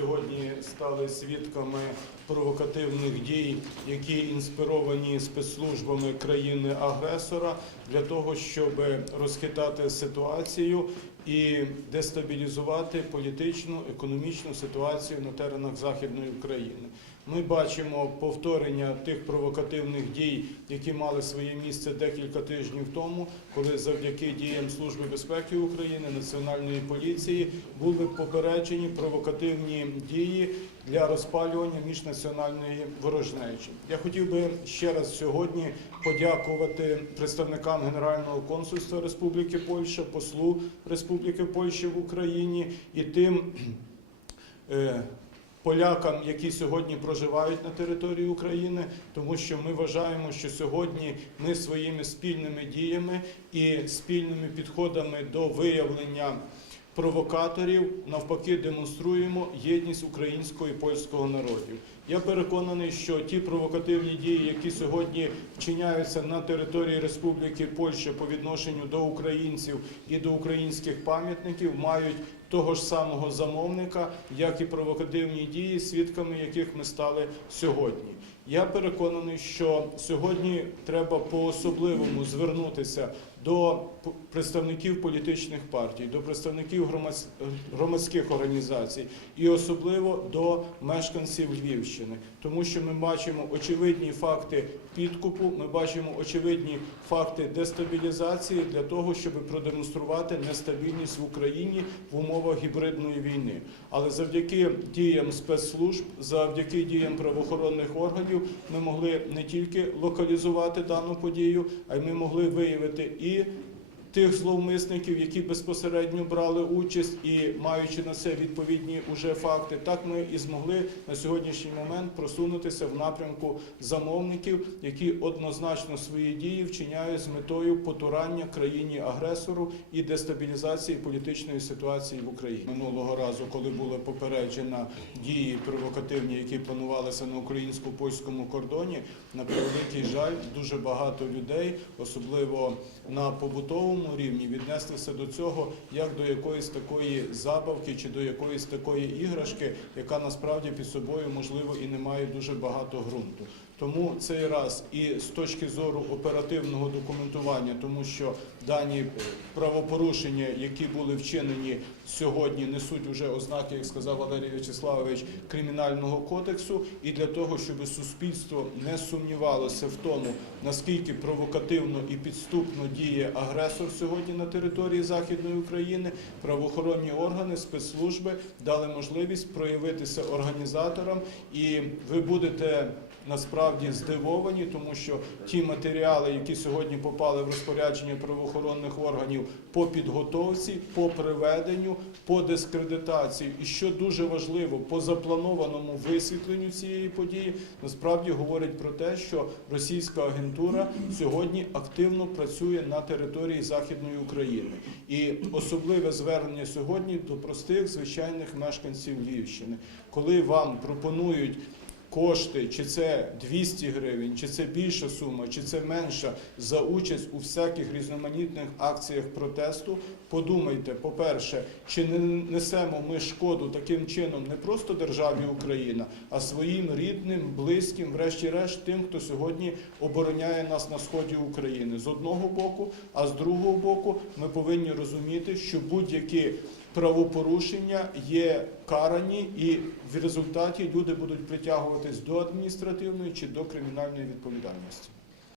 сьогодні стали свідками провокативних дій, які інспіровані спецслужбами країни-агресора для того, щоб розхитати ситуацію і дестабілізувати політичну, економічну ситуацію на теренах Західної України. Ми бачимо повторення тих провокативних дій, які мали своє місце декілька тижнів тому, коли завдяки діям Служби безпеки України, Національної поліції були попереджені провокативні дії для розпалювання міжнаціональної ворожнечі. Я хотів би ще раз сьогодні подякувати представникам Генерального консульства Республіки Польща, послу Республіки Польща в Україні і тим. е, полякам, які сьогодні проживають на території України, тому що ми вважаємо, що сьогодні ми своїми спільними діями і спільними підходами до виявлення провокаторів навпаки демонструємо єдність українського і польського народів. Я переконаний, що ті провокативні дії, які сьогодні вчиняються на території Республіки Польща по відношенню до українців і до українських пам'ятників, мають того ж самого замовника, як і провокативні дії, свідками яких ми стали сьогодні. Я переконаний, що сьогодні треба по-особливому звернутися до представників політичних партій, до представників громадс- громадських організацій і особливо до мешканців Львівщини, тому що ми бачимо очевидні факти підкупу, ми бачимо очевидні факти дестабілізації для того, щоб продемонструвати нестабільність в Україні в умовах гібридної війни. Але завдяки діям спецслужб, завдяки діям правоохоронних органів, ми могли не тільки локалізувати дану подію, а й ми могли виявити і que тих зловмисників, які безпосередньо брали участь і маючи на це відповідні уже факти, так ми і змогли на сьогоднішній момент просунутися в напрямку замовників, які однозначно свої дії вчиняють з метою потурання країні агресору і дестабілізації політичної ситуації в Україні. Минулого разу, коли були попереджена дії провокативні, які планувалися на українсько-польському кордоні, на превеликий жаль, дуже багато людей, особливо на побутовому рівні, віднеслися до цього як до якоїсь такої забавки чи до якоїсь такої іграшки, яка насправді під собою можливо і не має дуже багато ґрунту. Тому цей раз і з точки зору оперативного документування, тому що дані е, правопорушення, які були вчинені сьогодні, несуть уже ознаки, як сказав Валерій Вячеславович, кримінального кодексу, і для того, щоб суспільство не сумнівалося в тому, наскільки провокативно і підступно діє агресор сьогодні на території Західної України, правоохоронні органи, спецслужби дали можливість проявитися організаторам, і ви будете насправді здивовані, тому що ті матеріали, які сьогодні попали в розпорядження правоохоронних органів по підготовці, по приведенню, по дискредитації, і що дуже важливо, по запланованому висвітленню цієї події, насправді говорить про те, що російська агентура сьогодні активно працює на території Західної України. І особливе звернення сьогодні до простих звичайних мешканців Львівщини, коли вам пропонують кошти, чи це 200 гривень, чи це більша сума, чи це менша за участь у всяких різноманітних акціях протесту. Подумайте, по-перше, чи не несемо ми шкоду таким чином не просто державі Україна, а своїм рідним, близьким, врешті-решт, тим, хто сьогодні обороняє нас на сході України з одного боку, а з другого боку, ми повинні розуміти, що будь-які правопорушення є карані, і в результаті люди будуть притягуватись до адміністративної чи до кримінальної відповідальності.